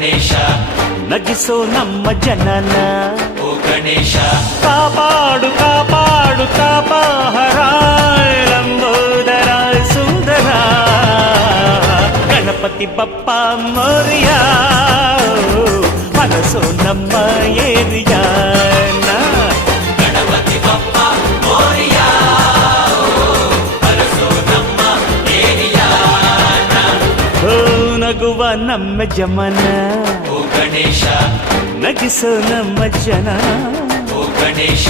ಗಣೇಶ ನಗಿಸೋ ನಮ್ಮ ಜನನ ಓ ಗಣೇಶ ಕಾಪಾಡು ಕಾಪಾಡು ತಾಪಹರ ಲಂಬೋದರ ಸುಂದರ ಗಣಪತಿ ಬಪ್ಪ ಮೋರಿಯ ಮನಸ್ಸು ನಮ್ಮ ಏರಿಯಾನ ಗಣಪತಿ ಬಪ್ಪ ಮೋರಿಯ ಬರಸೋ ನಮ್ಮ ಏರಿಯಾನ ಓ ನಗುವ ನಮ್ಮ ಜಮನ ಓ ಗಣೇಶ ನಗಿಸೋ ನಮ್ಮ ಜನ ಓ ಗಣೇಶ